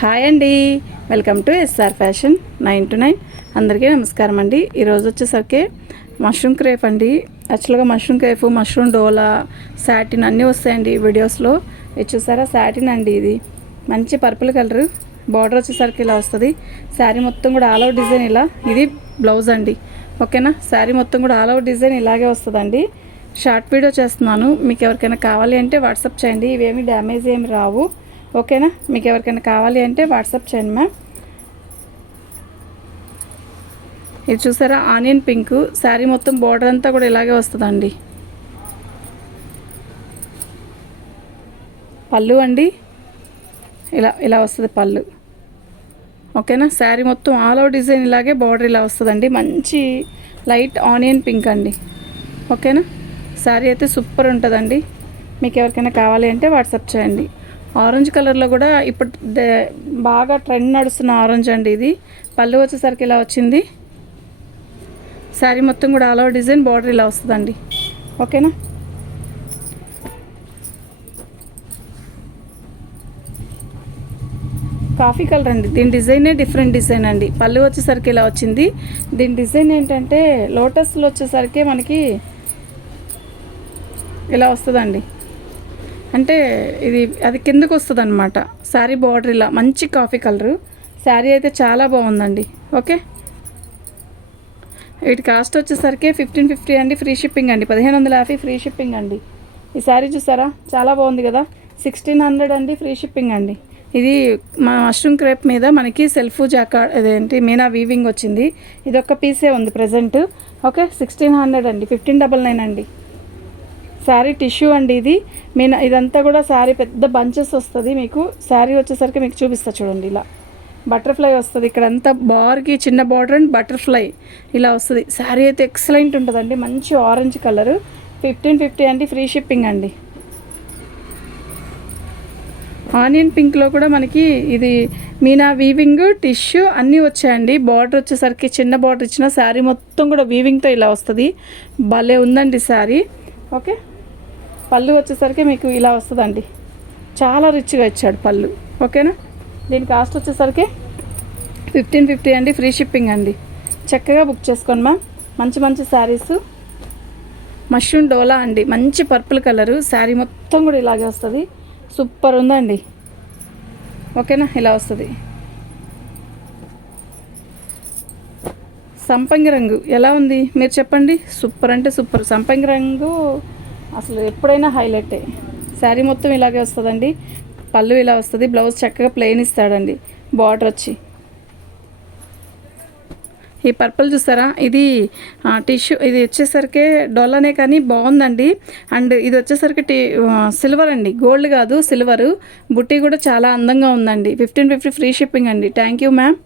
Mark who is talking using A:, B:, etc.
A: Hi అండి. Welcome to SR fashion nine to nine. అందరికీ నమస్కారం అండి. ఈరోజు వచ్చేసరికి మష్రూమ్ క్రేప్ అండి. యాక్చువల్గా mushroom crepe mushroom dola satin అన్నీ వస్తాయండి వీడియోస్లో. ఇది చూసారా? సాటిన్ అండి ఇది. మంచి పర్పుల్ కలర్. బార్డర్ వచ్చేసరికి ఇలా వస్తుంది. శారీ మొత్తం కూడా ఆల్ అవుట్ డిజైన్ ఇలా. ఇది బ్లౌజ్ అండి. ఓకేనా? శారీ మొత్తం కూడా ఆల్ అవుట్ డిజైన్ ఇలాగే వస్తుందండి. షార్ట్ వీడియో చేస్తున్నాను. మీకు ఎవరికైనా కావాలి అంటే వాట్సాప్ చేయండి. ఇవేమి డ్యామేజ్ ఏమి రావు. ఓకేనా? మీకు ఎవరికైనా కావాలి అంటే వాట్సాప్ చేయండి మ్యామ్. ఇది చూసారా? Onion pink. శారీ మొత్తం బార్డర్ అంతా కూడా ఇలాగే వస్తుందండి. పళ్ళు అండి. ఇలా ఇలా వస్తుంది పళ్ళు. ఓకేనా? శారీ మొత్తం ఆల్ అవుట్ డిజైన్ ఇలాగే బార్డర్ ఇలా వస్తుందండి. మంచి లైట్ ఆనియన్ పింక్ అండి. ఓకేనా? శారీ అయితే సూపర్ ఉంటుందండి. మీకు ఎవరికైనా కావాలి అంటే వాట్సాప్ చేయండి. ఆరెంజ్ కలర్లో కూడా ఇప్పుడు బాగా ట్రెండ్ నడుస్తున్న ఆరెంజ్ అండి ఇది. పళ్ళు వచ్చేసరికి ఇలా వచ్చింది. శారీ మొత్తం కూడా ఆల్ ఓవర్ డిజైన్ బార్డర్ ఇలా వస్తుందండి. ఓకేనా? కాఫీ కలర్ అండి. దీని డిజైనే డిఫరెంట్ డిజైన్ అండి. పళ్ళు వచ్చేసరికి ఇలా వచ్చింది. దీని డిజైన్ ఏంటంటే లోటస్లో వచ్చేసరికి మనకి ఇలా వస్తుందండి. అంటే ఇది అది కిందకు వస్తుంది అనమాట శారీ బార్డర్ ఇలా మంచి కాఫీ కలరు. శారీ అయితే చాలా బాగుందండి. ఓకే? వీటి కాస్ట్ వచ్చేసరికి ఫిఫ్టీన్ ఫిఫ్టీ అండి ఫ్రీ షిప్పింగ్ అండి. పదిహేను వందల యాభై ఫ్రీ షిప్పింగ్ అండి. ఈ శారీ చూసారా? చాలా బాగుంది కదా? సిక్స్టీన్ హండ్రెడ్ అండి ఫ్రీ షిప్పింగ్ అండి. ఇది మా మష్రూమ్ క్రేప్ మీద మనకి సెల్ఫ్ జాకా అదేంటి మీనా వీవింగ్ వచ్చింది. ఇది ఒక్క పీసే ఉంది ప్రజెంట్. ఓకే? సిక్స్టీన్ హండ్రెడ్ అండి ఫిఫ్టీన్ డబల్ నైన్ అండి. శారీ టిష్యూ అండి ఇది. మీ ఇదంతా కూడా శారీ పెద్ద బంచెస్ వస్తుంది మీకు. శారీ వచ్చేసరికి మీకు చూపిస్తా చూడండి ఇలా. బటర్ఫ్లై వస్తుంది. ఇక్కడ అంతా బార్కి చిన్న బార్డర్ అండ్ బటర్ఫ్లై ఇలా వస్తుంది. శారీ అయితే ఎక్సలెంట్ ఉంటుందండి. మంచి ఆరెంజ్ కలర్. ఫిఫ్టీన్ ఫిఫ్టీ అండి. ఫ్రీ షిప్పింగ్ అండి. ఆనియన్ పింక్లో కూడా మనకి ఇది మీనా వీవింగ్ టిష్యూ అన్నీ వచ్చాయండి. బార్డర్ వచ్చేసరికి చిన్న బార్డర్ ఇచ్చిన శారీ మొత్తం కూడా వీవింగ్తో ఇలా వస్తుంది. భలే ఉందండి శారీ. ఓకే? పళ్ళు వచ్చేసరికి మీకు ఇలా వస్తుందండి. చాలా రిచ్గా ఇచ్చాడు పళ్ళు. ఓకేనా? దీని కాస్ట్ వచ్చేసరికి ఫిఫ్టీన్ ఫిఫ్టీ అండి ఫ్రీ షిప్పింగ్ అండి. చక్కగా బుక్ చేసుకోండి మ్యామ్. మంచి మంచి శారీస్. మష్రూమ్ డోలా అండి. మంచి పర్పుల్ కలరు. శారీ మొత్తం కూడా ఇలాగే వస్తుంది. సూపర్ ఉందండి. ఓకేనా? ఇలా వస్తుంది. సంపంగి రంగు. ఎలా ఉంది? మీరు చెప్పండి. సూపర్ అంటే సూపర్. సంపంగి రంగు అసలు ఎప్పుడైనా హైలైటే శారీ మొత్తం ఇలాగే వస్తుందండి. పళ్ళు ఇలా వస్తుంది. బ్లౌజ్ చక్కగా ప్లెయిన్ ఇస్తాడండి. బార్డర్ వచ్చి. ఈ పర్పుల్ చూస్తారా? ఇది టిష్యూ ఇది వచ్చేసరికి డొల్లనే కానీ బాగుందండి. అండ్ ఇది వచ్చేసరికి టీ సిల్వర్ అండి. గోల్డ్ కాదు సిల్వర్ బుట్టి కూడా చాలా అందంగా ఉందండి. ఫిఫ్టీన్ ఫిఫ్టీ ఫ్రీ షిప్పింగ్ అండి. Thank you ma'am